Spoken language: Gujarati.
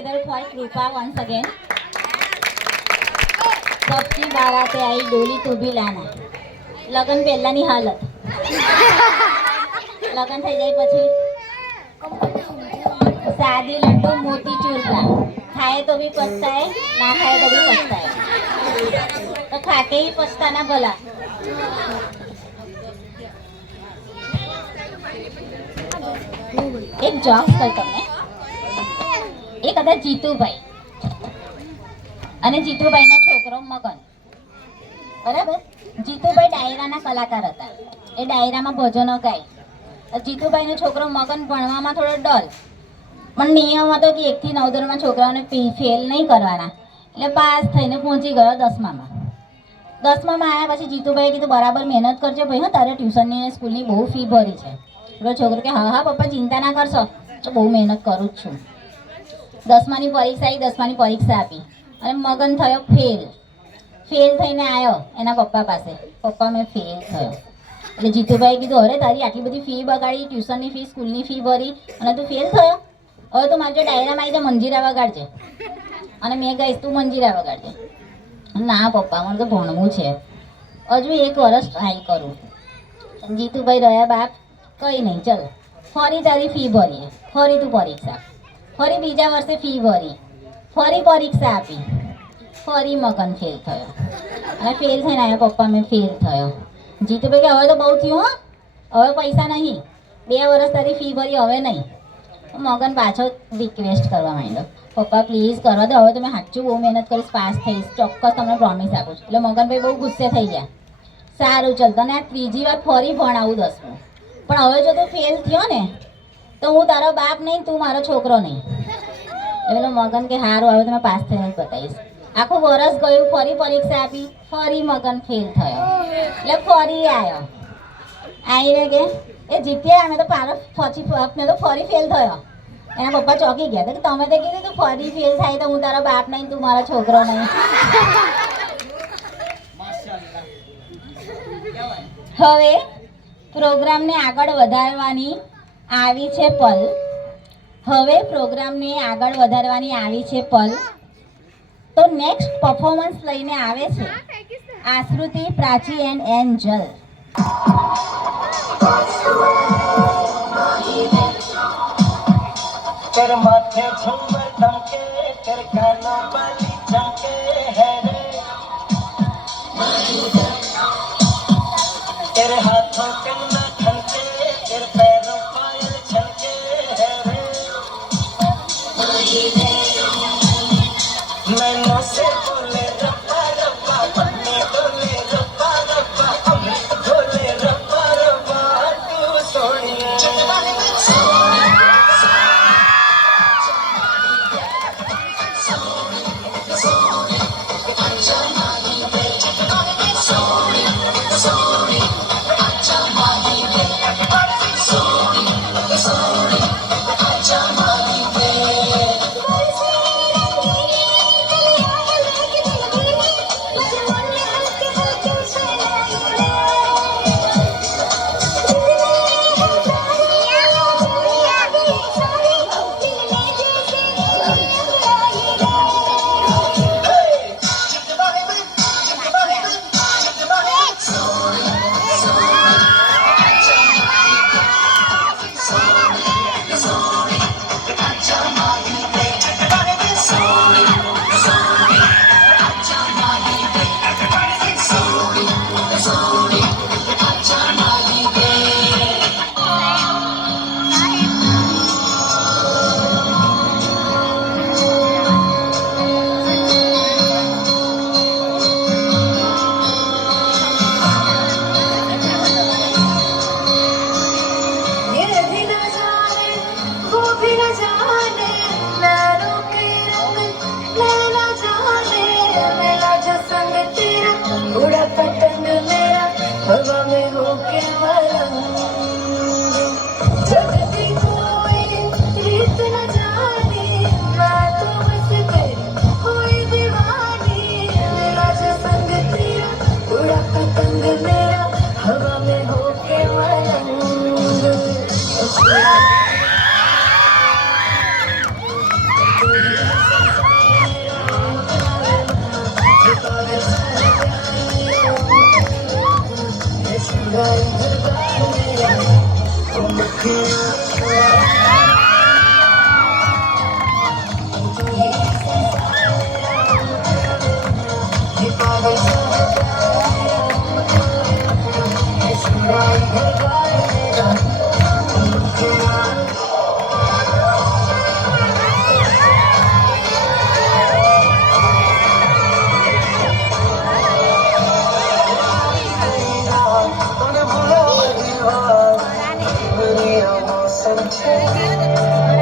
together for Kripa once again. सबकी बाराते आई डोली तू भी लाना. લગન પહેલાની હાલત. લગન થઈ જાય પછી સાદી લડ્ડુ મોતી ચૂરલા. ખાए तो भी पछताए, ना खाए तो भी पछताए. तो खाके ही पछताना भला. एक જોક્સ કહું તમને. એક હતા જીતુભાઈ અને જીતુભાઈનો છોકરો મગન. બરાબર. જીતુભાઈ ડાયરાના કલાકાર હતા. એ ડાયરામાં ભજનો ગાય. જીતુભાઈનો છોકરો મગન ભણવામાં થોડો ડલ, પણ નિયમ હતો કે 1 થી 9 ધોરણમાં છોકરાઓને ફેલ નહીં કરવાના. એટલે પાસ થઈને પહોંચી ગયો 10મામાં. 10મામાં આવ્યા પછી જીતુભાઈએ કીધું બરાબર મહેનત કરજો ભાઈ, હા તારે ટ્યુશનની અને સ્કૂલની બહુ ફી ભરી છે. પેલો છોકરો કે હા હા પપ્પા ચિંતા ના કરશો, તો બહુ મહેનત કરું જ છું. 10માની પરીક્ષા આવી, 10માની પરીક્ષા આપી અને મગન થયો ફેલ. ફેલ થઈને આવ્યો એના પપ્પા પાસે, પપ્પા મેં ફેલ થયો. એટલે જીતુભાઈ કીધું અરે તારી આટલી બધી ફી બગાડી, ટ્યુશનની ફી, સ્કૂલની ફી ભરી અને તું ફેલ થયો. હવે તું મારે ડાયરામાં આવી તો મંજીરા વગાડજે અને મેં કહીશ તું મંજીરા વગાડજે. ના પપ્પા મને તો ભણવું છે, હજુ 1 વર્ષ ટ્રાય કરું. જીતુભાઈ રહ્યા બાપ, કંઈ નહીં ચાલ ફરી તારી ફી ભરીએ, ફરી તું પરીક્ષા, ફરી બીજા વર્ષે ફી ભરી, ફરી પરીક્ષા આપી, ફરી મગન ફેલ થયો અને ફેલ થઈને આવ્યો પપ્પા મેં ફેલ થયો. જીતુભાઈ કે હવે તો બહુ થયું, હા હવે પૈસા નહીં, 2 વર્ષ તારી ફી ભરી હવે નહીં. મગન પાછો રિક્વેસ્ટ કરવા માંડ્યો, પપ્પા પ્લીઝ કરવા દો, હવે તો મેં સાચું બહુ મહેનત કરીશ, પાસ થઈશ, ચોક્કસ તમને પ્રોમિસ આપું છું. એટલે મગનભાઈ બહુ ગુસ્સે થઈ ગયા. સારું ચાલ તને આ 3જી વાર ફરી ભણાવું 10મું, પણ હવે જો તું ફેલ થયો ને તો હું તારો બાપ નહીં, તું મારો છોકરો નહીં. એટલે મગન કે સારું હવે તમે પાસ થઈને જ બતાવીશ. આખું વરસ ગયું, ફરી પરીક્ષા આપી, ફરી મગન ફેલ થયો. એટલે ફરી આવ્યો, આવીને કે એ જીત્યા અમે તો પારો પછી મેં તો ફરી ફેલ થયો. એના પપ્પા ચોંકી ગયા કે તમે તો કીધું તું ફરી ફેલ થાય તો હું તારો બાપ નહીં, તું મારો છોકરો નહીં. હવે પ્રોગ્રામને આગળ વધારવાની આવી છે પલ. હવે પ્રોગ્રામને આગળ વધારવાની આવી છે પલ. તો નેક્સ્ટ પરફોર્મન્સ લઈને આવે છે આશ્રુતિ, પ્રાચી એન્ડ એન્જલ. तेरे माथे झूमर दमके, तेरे कानों वाली चमके है रे, तेरे हाथों कंगना खनके, तेरे पैरों पायल छनके है रे, मैनों से बोले रब्बा रब्बा, पन्ने डोले रब्बा रब्बा, अमृत डोले रब्बा रब्बा, तू सोनिया Some